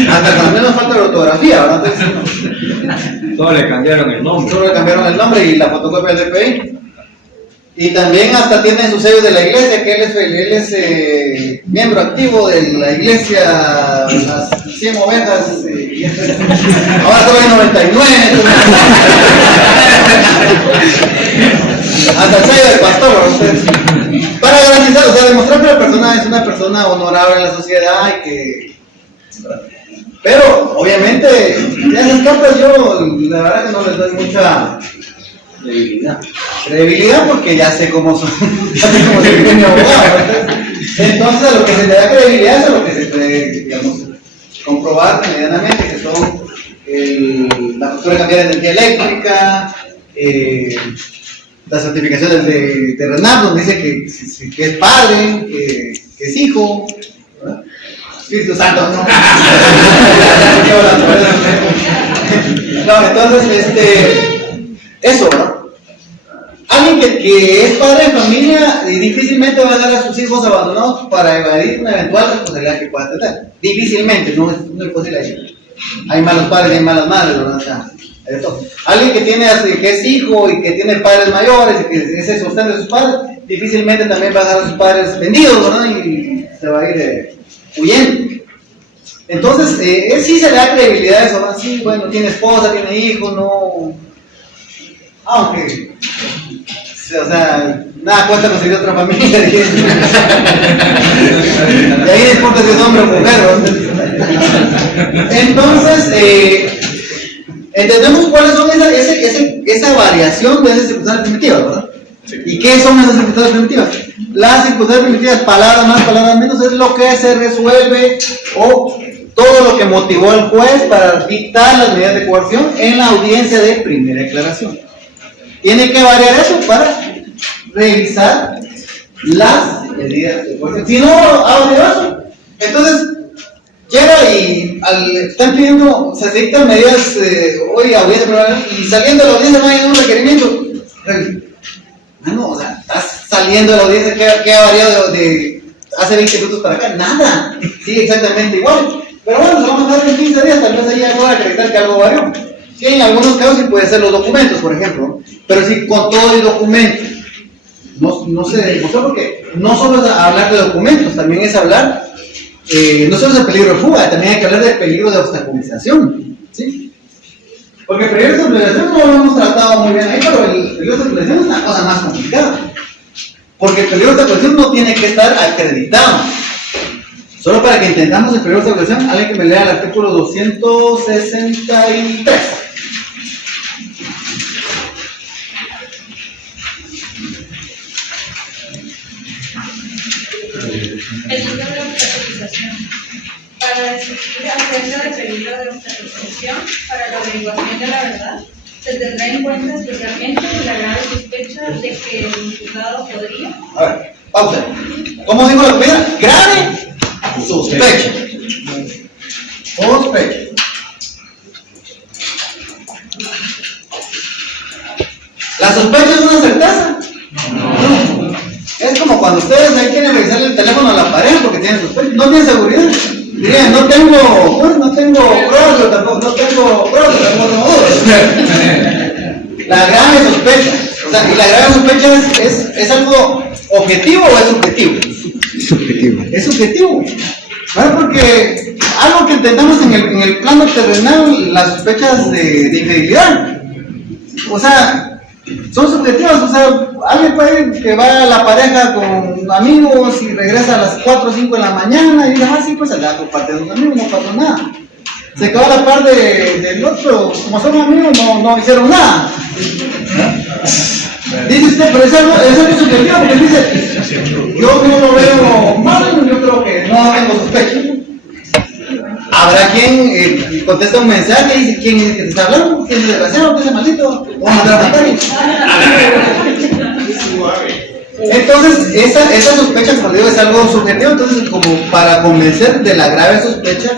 hasta con la misma falta de ortografía, ¿verdad? Entonces, Solo le cambiaron el nombre. solo le cambiaron el nombre y la fotocopia del DPI. Y también hasta tiene sus sellos de la iglesia, que él es miembro activo de la iglesia, las 100 ovejas, ahora solo hay 99. Hasta el sello del pastor, ustedes. Para garantizar, o sea, demostrar que la persona es una persona honorable en la sociedad y que... Pero, obviamente, ya esas cartas yo, la verdad que no les doy mucha... credibilidad porque ya sé cómo son, ya sé cómo se vive mi abogado. Entonces, a lo que se le da credibilidad es a lo que se puede, digamos, comprobar medianamente, que son la factura de cambiar de energía eléctrica, las certificaciones de RENAP, donde dice que es padre, que es hijo, ¿verdad? Espíritu Santo, ¿no? No, entonces, eso, ¿no? Alguien que es padre de familia difícilmente va a dar a sus hijos abandonados para evadir una eventual responsabilidad que pueda tener. Difícilmente, no es posible ahí. Hay malos padres y hay malas madres, ¿verdad? O sea, hay de todo. Alguien que es hijo y que tiene padres mayores y que ese sostén de sus padres, difícilmente también va a dar a sus padres vendidos, ¿verdad? Y se va a ir huyendo. Entonces, sí se le da credibilidad a eso, ¿no? Sí, bueno, tiene esposa, tiene hijos, no... Aunque, o sea, nada cuesta conseguir otra familia. Y ahí no importa si es hombre o mujer, ¿no? Entonces, entendemos cuáles son esa variación de esas circunstancias primitivas, ¿verdad? ¿Y qué son esas circunstancias primitivas? Las circunstancias primitivas, palabras más, palabras menos, es lo que se resuelve o todo lo que motivó al juez para dictar las medidas de coerción en la audiencia de primera declaración. Tiene que variar eso para revisar las medidas de coerción. Si no ha variado eso, entonces llega y están pidiendo, se dictan medidas hoy audiencia y saliendo de la audiencia no hay un requerimiento. No, o sea, estás saliendo de la audiencia, ¿qué ha variado de hace 20 minutos para acá? Nada, sigue exactamente igual. Pero bueno, se va a mandar en 15 días, tal vez ahí ya pueda acreditar que algo varió. Sí, en algunos casos sí puede ser los documentos, por ejemplo, pero sí con todo el documento. No se demostró porque no solo es hablar de documentos, también es hablar, no solo es el peligro de fuga, también hay que hablar del peligro de obstaculización, ¿sí? Porque el peligro de obstaculización no lo hemos tratado muy bien ahí, pero el peligro de obstaculización es una cosa más complicada. Porque el peligro de obstaculización no tiene que estar acreditado. Solo para que entendamos el peligro de obstaculización, alguien que me lea el artículo 263. Peligro de obstaculización. Para decidir acerca del peligro de obstaculización para la averiguación de la verdad, se tendrá en cuenta especialmente la grave sospecha de que el imputado podría. A ver, pausa. ¿Cómo digo la primera? Grave sospecha. Sospecha. ¿La sospecha es una certeza? No. tiene sospecha, no tiene seguridad. Diría, no tengo pruebas, pero tampoco no tengo dudas. La grave sospecha. O sea, y la grave sospecha es algo objetivo o es subjetivo. Subjetivo. Es subjetivo. Bueno, porque algo que entendamos en el plano terrenal, las sospechas de infidelidad. O sea, son subjetivas. O sea, alguien puede que va a la pareja con amigos y regresa a las 4 o 5 de la mañana y dice, sí, pues allá por parte de los amigos no pasó nada. Se quedó a la par del otro, como son amigos no hicieron nada. Dice usted, pero es algo subjetivo, porque dice, yo no lo veo mal, yo creo que no tengo sospecha. Habrá quien contesta un mensaje y dice, ¿quién es el que te está hablando? ¿Quién es el desgraciado? ¿Quién es el maldito? Vamos a mandar a matar. Entonces, esa sospecha, como digo, es algo subjetivo, entonces como para convencer de la grave sospecha,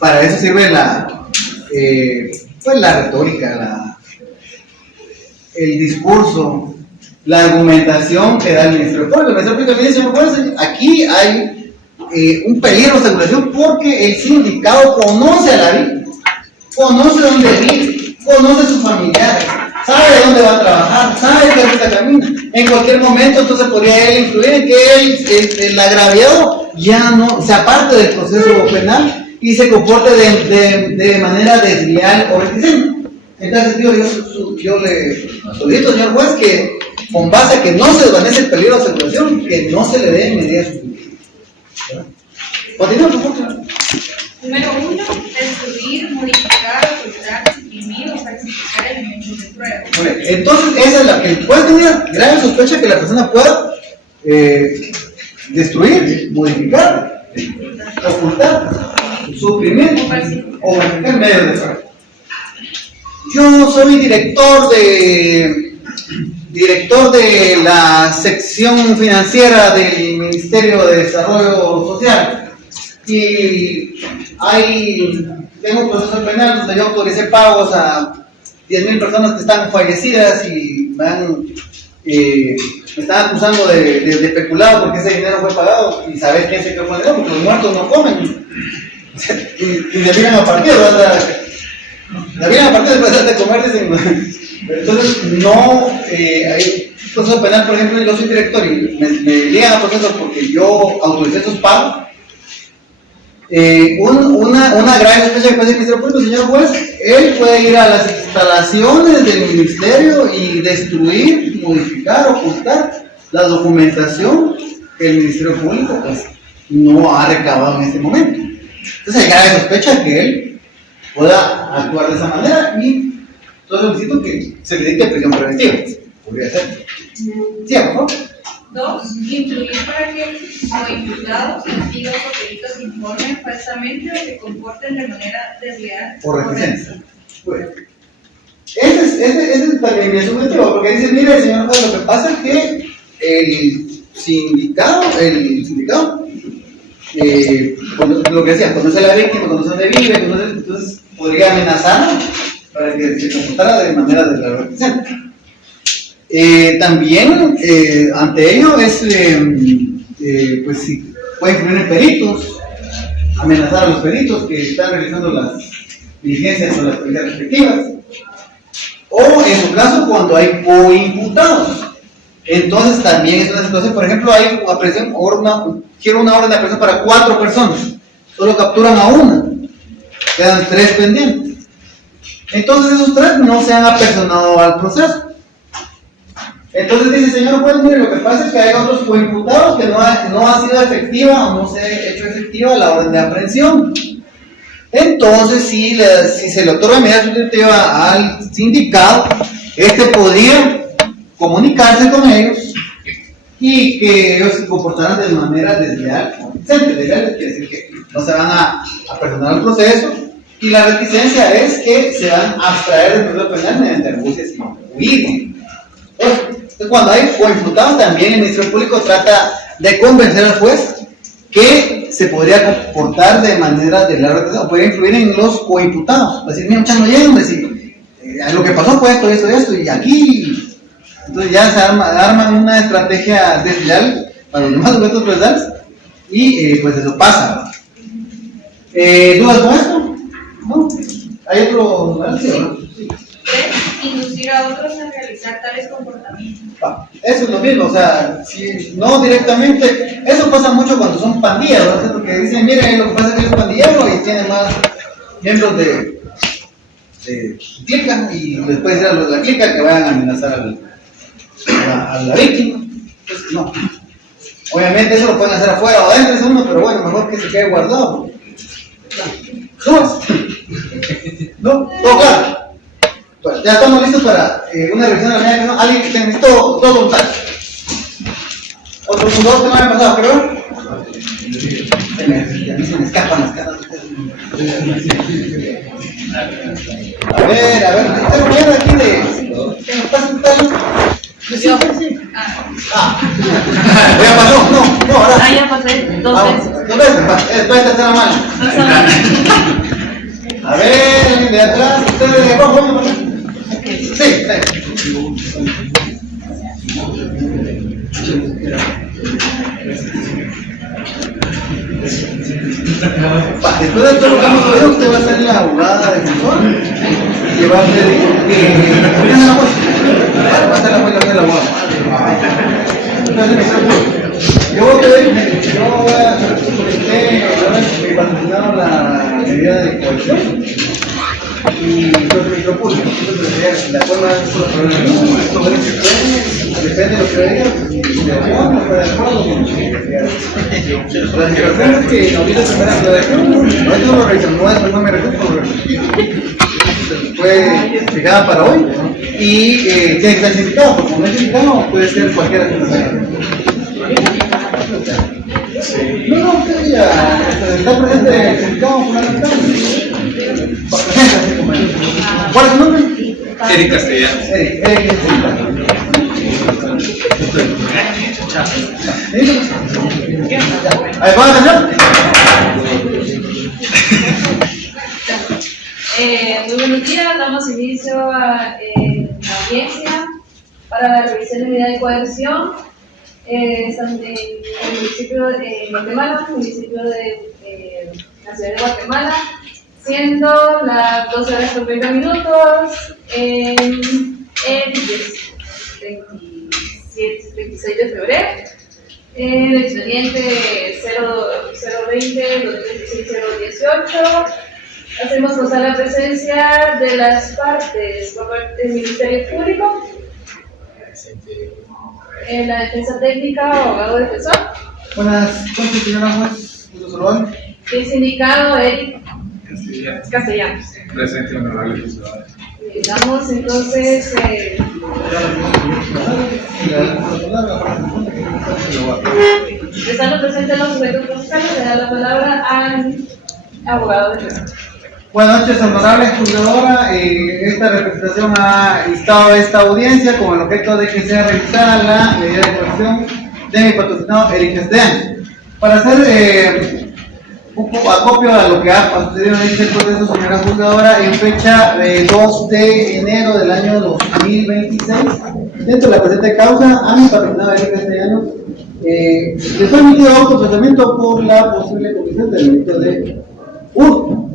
para eso sirve pues la retórica, el discurso, la argumentación que da el Ministerio Público. El Ministerio Público me dice, señor juez, aquí hay un peligro de regulación porque el sindicado conoce a la víctima, conoce dónde vive, conoce a sus familiares, sabe dónde va a trabajar, sabe qué ruta camina. En cualquier momento entonces podría él influir en que el agraviado ya no se aparte del proceso penal y se comporte de manera desleal o reticente. Entonces yo le solicito, señor juez, que con base a que no se desvanece el peligro de aseguración, que no se le den medidas sustitutivas. Continúa, por favor. Número 1, destruir, modificar, ocultar, suprimir o falsificar elementos de prueba. Muy bien. Entonces, esa es la que puede tener grave sospecha que la persona pueda destruir, modificar, ocultar, suprimir o modificar medios de prueba. Yo soy director de la sección financiera del Ministerio de Desarrollo Social y tengo un proceso penal donde yo autoricé pagos a 10,000 personas que están fallecidas y me están acusando de peculado porque ese dinero fue pagado y saber quién se quedó con el dinero porque los muertos no comen y le vienen a partir, ¿verdad? La vida aparte de comer, dicen. Entonces, no hay proceso penal, por ejemplo, yo soy director y me llegan a procesos porque yo autoricé esos pagos. Una grave sospecha que puede ser el Ministerio Público, señor juez, él puede ir a las instalaciones del Ministerio y destruir, modificar, ocultar la documentación que el Ministerio Público pues, no ha recabado en este momento. Entonces, hay grave sospecha que él pueda actuar de esa manera y entonces necesito que se le dicte prisión preventiva. Podría ser. Sí, por favor. 2. Influir para que los imputados, testigos o peritos informen falsamente o se comporten de manera desleal o reticencia. Bueno, ese es también bien subjetivo, porque dice, mire, señor juez, lo que pasa es que el sindicado, lo que decía, conoce a la víctima, conoce dónde vive, entonces podría amenazar para que se comportara de manera reticente. También ante ello pues sí, puede influir en peritos, amenazar a los peritos que están realizando las diligencias o las actividades respectivas, o en su caso cuando hay coimputados. Entonces también es una situación, por ejemplo, hay aprehensión, quiero una orden de aprehensión para 4 personas, solo capturan a una, quedan 3 pendientes. Entonces esos 3 no se han apersonado al proceso. Entonces dice, señor juez, mire, lo que pasa es que hay otros coimputados que no ha sido efectiva o no se ha hecho efectiva la orden de aprehensión. Entonces, si se le otorga medida sustitutiva al sindicado, podría comunicarse con ellos y que ellos se comportaran de manera desleal o reticente. Desleal quiere decir que no se van a apersonar al proceso y la reticencia es que se van a abstraer del proceso penal mediante argucias y huir. Entonces, cuando hay coimputados, también el Ministerio Público trata de convencer al juez que se podría comportar de manera de la retención, o podría influir en los coimputados. Decir, mira, muchachos, no lleguen, decir, lo que pasó fue esto, y aquí. Entonces ya se arman una estrategia desleal para los demás sujetos procesales y pues eso pasa. ¿Dudas con esto? ¿No? ¿Hay otro análisis? Sí. 3. Inducir a otros a realizar tales comportamientos. Eso es lo mismo, o sea, si no directamente, eso pasa mucho cuando son pandillas, ¿verdad? Porque dicen, miren, lo que pasa es que es pandillero y tiene más miembros de clica y después ir a los de la clica que vayan a amenazar a la víctima. Pues no. Obviamente eso lo pueden hacer afuera o adentro, eso no, pero bueno, mejor que se quede guardado. ¿No? ¿No? ¿Todo claro? Bueno, ya estamos listos para una revisión de la medida que no. Alguien que necesito dos voluntarios. Otros dos que no habían pasado, creo. Ya se me escapan las caras. A ver, tengo miedo aquí de. ¿Qué nos pasa en tal? Yo. Ya pasó, no, ahora. Ah, ya pasé 2 veces. 2 veces, después de tercera mano. A ver, de atrás, ustedes de abajo, vamos a ver. Sí. Después de todo lo que hemos oído, usted va a ser la abogada defensora y va a ser va a ser la abuela de la abogada. Yo voy a solicitar patrocinado la medida de coerción y entonces micropulso. Entonces, la forma depende de lo que diga, si de acuerdo o de acuerdo con las situaciones que nos dice la primera aclaración, no lo revisamos, no me recuerdo, fue fijada para hoy y tiene que estar certificado, porque como no es certificado puede ser cualquiera que nos haga. No, usted ya está presente certificado fundamental. ¿Cuál es su nombre? Eric Castellanos. Eric Ahí va a atención. Muy buenos días, damos inicio a la audiencia para la revisión de medida de coerción en el municipio de Guatemala, municipio de la ciudad de Guatemala, siendo las 12:30 el 26 de febrero. El expediente 020-2016-018. Hacemos constar la presencia de las partes por parte del Ministerio Público, la defensa técnica, abogado defensor. Buenas noches, señora juez. Gusto saludar. El sindicado Eric Castellanos. Presente, honorable juzgador. Damos entonces. Estando presentes los sujetos procesales, se da la palabra al abogado defensor. Buenas noches, honorable juzgadora. Esta representación ha instado a esta audiencia con el objeto de que sea revisada la medida de coerción de mi patrocinado Eric Castellanos. Para hacer un poco acopio a lo que ha sucedido en este proceso, señora juzgadora, en fecha 2 de enero del año 2026, dentro de la presente causa, a mi patrocinado Eric Castellanos le fue emitido autoprocesamiento por la posible comisión del delito de hurto.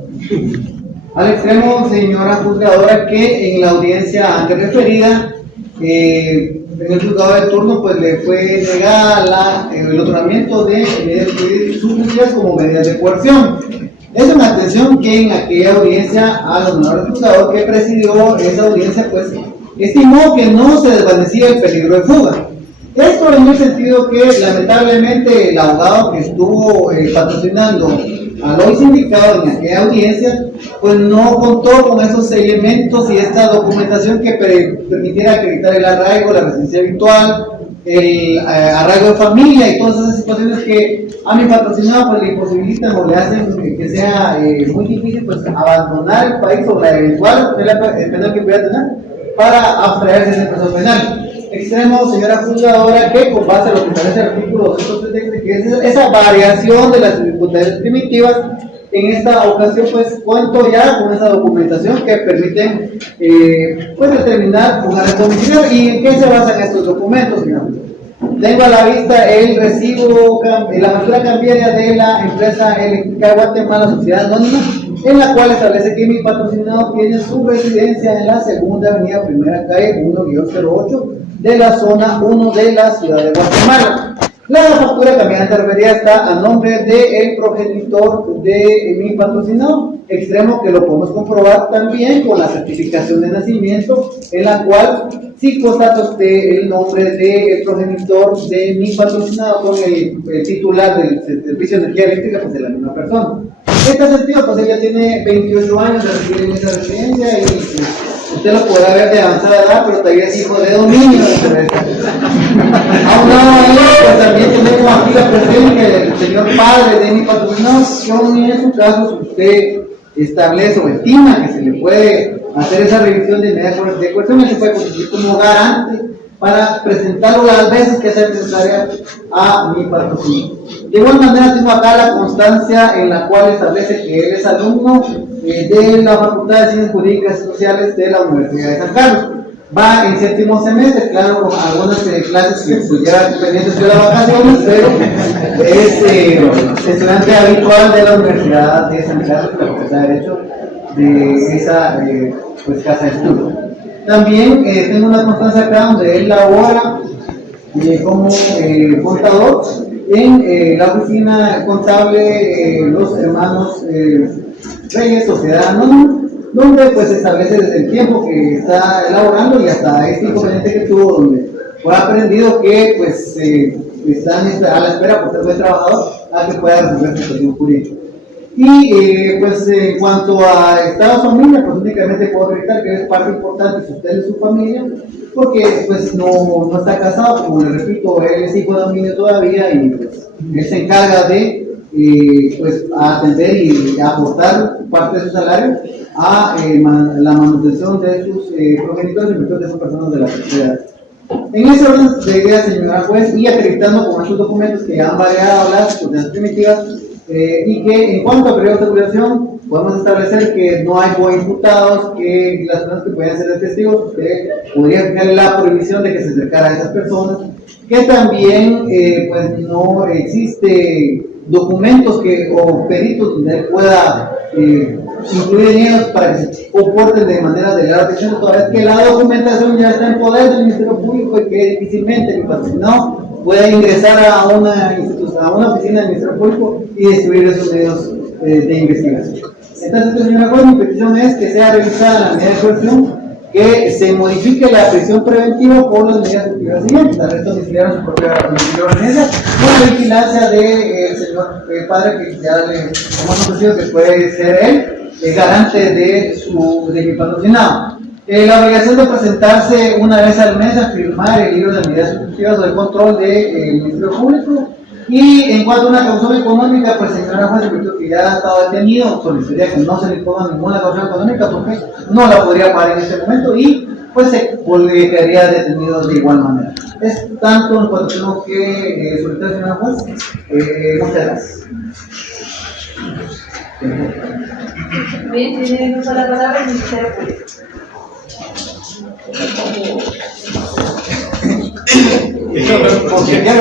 Al extremo, señora juzgadora, que en la audiencia antes referida, el juzgado de turno pues le fue negada el otorgamiento de medidas sustitutivas como medidas de coerción. Es una atención que en aquella audiencia al honorable juzgador que presidió esa audiencia pues estimó que no se desvanecía el peligro de fuga. Esto en el sentido que lamentablemente el abogado que estuvo patrocinando al hoy sindicado en aquella audiencia pues no contó con esos elementos y esta documentación que permitiera acreditar el arraigo, la residencia habitual, el arraigo de familia y todas esas situaciones que a mi patrocinado pues le imposibilitan o le hacen que sea muy difícil pues abandonar el país o la eventual penal que pudiera tener para abstraerse de ese proceso penal. Extremo, señora juzgadora, que con base a lo que establece el artículo 237, que es esa variación de las dificultades primitivas, en esta ocasión pues cuento ya con esa documentación que permiten pues determinar un arresto domiciliario. ¿Y en qué se basan estos documentos, señora? Tengo a la vista el recibo, la factura cambiaria de la empresa eléctrica de Guatemala, Sociedad Anónima, en la cual establece que mi patrocinado tiene su residencia en la segunda avenida, primera calle 1-08 de la zona 1 de la ciudad de Guatemala. La factura cambiante referida está a nombre del progenitor de mi patrocinado, extremo que lo podemos comprobar también con la certificación de nacimiento, en la cual sí constata usted el nombre del progenitor de mi patrocinado con el titular del servicio de energía eléctrica, pues de la misma persona. Este sentido, pues ella tiene 28 años de residir en esa residencia y pues, usted lo podrá ver de avanzada edad, pero todavía es hijo de dominio de empresa. A un lado de ello, pues también tenemos aquí la presencia del señor padre de mi patrocinado, que en su caso, si usted establece o estima que se le puede hacer esa revisión de medidas de coerción, él se puede constituir como garante para presentarlo las veces que sea necesaria a mi patrocinio. De igual manera tengo acá la constancia en la cual establece que él es alumno de la Facultad de Ciencias Jurídicas y Sociales de la Universidad de San Carlos. Va en séptimo semestre, claro, con algunas clases que pues lleva pendientes de las vacaciones, pero es estudiante habitual de la Universidad de San Carlos, la Facultad de Derecho de esa pues, casa de estudio. También tengo una constancia acá donde él labora como contador en la oficina contable los hermanos Reyes, Sociedad Anónima, donde pues se establece desde el tiempo que está elaborando y hasta este inconveniente que tuvo, donde fue aprendido que pues están a la espera por ser buen trabajador a que pueda resolver su situación jurídica. Y pues en cuanto a estado de familia, pues únicamente puedo acreditar que es parte importante de usted y su familia, porque pues no está casado, como le repito, él es hijo de dominio todavía y pues él se encarga de pues atender y aportar parte de su salario a la manutención de sus progenitores y de sus personas de la tercera edad. En ese orden de ideas, señora juez, y acreditando con estos documentos que han variado las circunstancias primitivas, y que en cuanto a periodo de jubilación podemos establecer que no hay coimputados, que las personas que pueden ser de testigos, usted podría fijar la prohibición de que se acercara a esas personas, que también pues no existe documentos o peritos donde él pueda incluir en ellos para que se comporten de manera de la atención, toda vez que la documentación ya está en poder del Ministerio Público y que difícilmente mi patrocinado pueda ingresar a una institución, a una oficina del Ministerio Público y distribuir esos medios de investigación. Entonces, señora juez, mi petición es que sea revisada la medida de coerción, que se modifique la prisión preventiva por las medidas efectivas siguientes: arresto domiciliario en su propia residencia, con la vigilancia del señor padre, que ya le hemos ofrecido que puede ser él garante de mi patrocinado. La obligación de presentarse una vez al mes a firmar el libro de medidas ejecutivas o de control del Ministerio Público. Y en cuanto a una causa económica, pues señora juez, repito que ya ha estado detenido, solicitaría que no se le ponga ninguna causa económica porque no la podría pagar en este momento y pues se quedaría detenido de igual manera. Es tanto en cuanto tengo que solicitar, señora juez. Muchas gracias. Bien, tiene uso la palabra el Ministerio Público.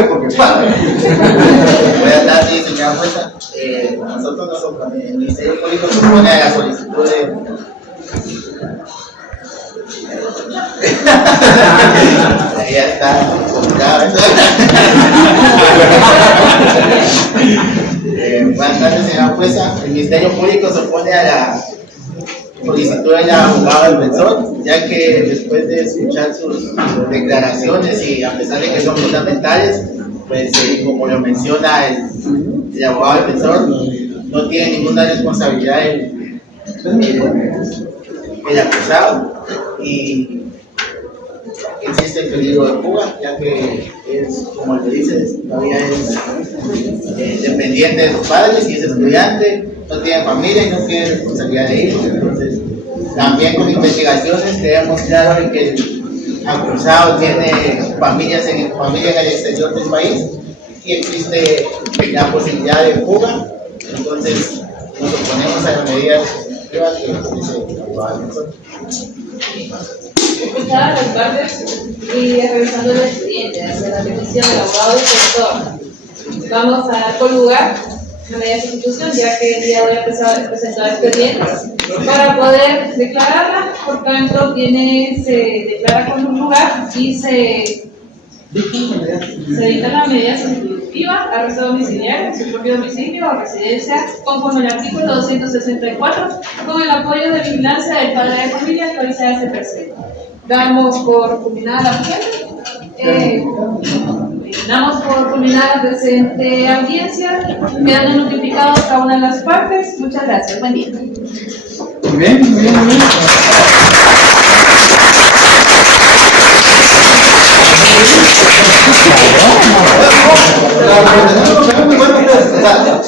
Porque Buenas tardes, señora jueza. Nosotros no somos, el Ministerio Público supone a la solicitud de... Ya está complicado. Buenas tardes, señora jueza. El Ministerio Público se opone a la solicitud del abogado defensor, ya que después de escuchar sus declaraciones y a pesar de que son fundamentales, pues como lo menciona el abogado defensor, no tiene ninguna responsabilidad el acusado y existe el peligro de fuga, ya que es, como le dices, todavía es dependiente de sus padres y es estudiante, no tiene familia y no tiene responsabilidad de hijos. Entonces, también con investigaciones quedamos claro de que el acusado tiene familia en el exterior del país y existe la posibilidad de fuga. Entonces, nos oponemos a las medidas que dice el abogado defensor. escuchadas las partes y revisando el expediente hacia la petición del abogado defensor. Vamos a dar por lugar la medida de sustitución, ya que el día de hoy ha presentado expedientes para poder declararla. Por tanto, se declara con un lugar y se dicta la medida sustitutiva, arresto domiciliario en su propio domicilio o residencia, conforme al artículo 264, con el apoyo de vigilancia del padre de familia que hoy se hace presente. Damos por culminada la audiencia. Damos por culminada la presente audiencia, quedando notificados cada una de las partes. Muchas gracias. Buen día. Muy bien, muy bien, muy bien.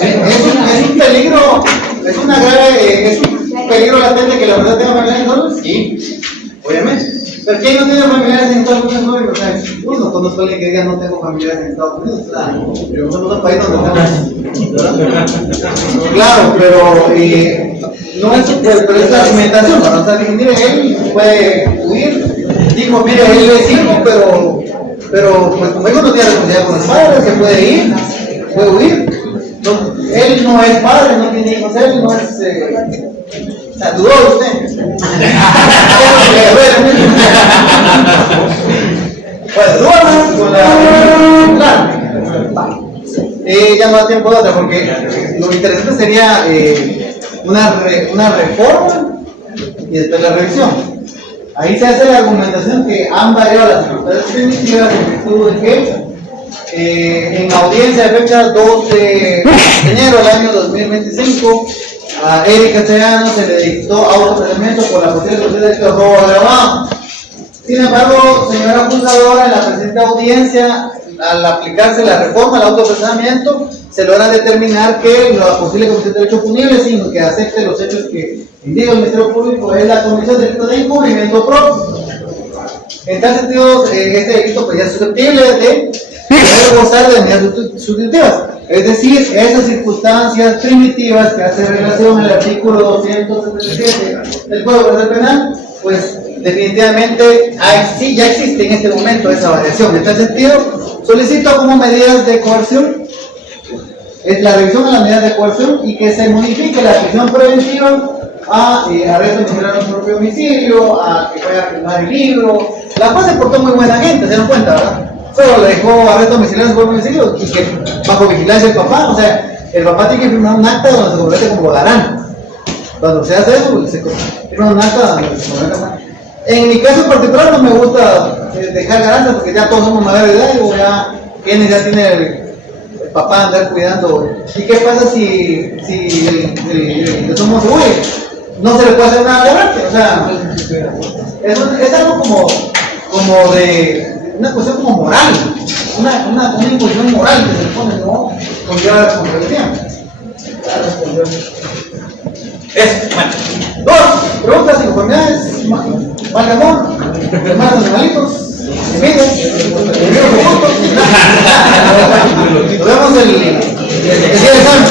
Es un peligro, es una grave, es un peligro latente que la verdad tenga familiares en Estados Unidos. Sí, obviamente. Pero ¿quién no tiene familiares en Estados Unidos? O sea, no conozco a alguien que diga no tengo familiares en Estados Unidos. Pero somos un país donde tenemos. Claro, pero no es, pero es la argumentación. O sea, mire, él puede huir. Dijo, mire, él es hijo, pero pues como hijo no tiene responsabilidad con los padres, se puede ir, puede huir. No, él no es padre, no tiene hijos, él no es. O sea, dudó usted. Pues duerma con la. Ya no da tiempo de otra, porque lo interesante sería una reforma y después la revisión. Ahí se hace la argumentación que han variado las circunstancias primitivas en virtud de que en audiencia de fecha 2 de enero del año 2025 a Eric Castellano se le dictó autoprocedimiento por la posible de delito de robo agravado. Sin embargo, señora juzgadora, en la presente audiencia, al aplicarse la reforma al autoprocedimiento, se logra determinar que la posible comisión de derecho punible, sino que acepte los hechos que indica el Ministerio Público, es la comisión de delito de encubrimiento propio. En tal sentido, este delito pues, ya es susceptible de poder gozar de medidas sustitutivas. Es decir, esas circunstancias primitivas que hace relación al artículo 277 del Código Procesal Penal, pues definitivamente sí, ya existe en este momento esa variación. En tal sentido, solicito como medidas de coerción la revisión de las medidas de coerción y que se modifique la prisión preventiva a arresto domiciliario en su propio domicilio, a que vaya a firmar el libro. La juez se portó muy buena gente, se dan cuenta, ¿verdad? Solo le dejó arresto domiciliario en su propio domicilio y que bajo vigilancia del papá, o sea, el papá tiene que firmar un acta donde se compromete como garante. Cuando se hace eso, se firma un acta donde se compromete como garante. En mi caso en particular no me gusta dejar garantes porque ya todos somos mayores de edad y ya quienes ya tiene el papá andar cuidando. ¿Y qué pasa si el somos se huye? No se le puede hacer nada adelante, o sea, es algo como de una cuestión como moral, una imposición moral que se pone, ¿no? Con llevar la responsabilidad. Bueno. Dos preguntas y conformidades. Valgamón, hermanos animalitos, amigos, nos vemos el día de examen.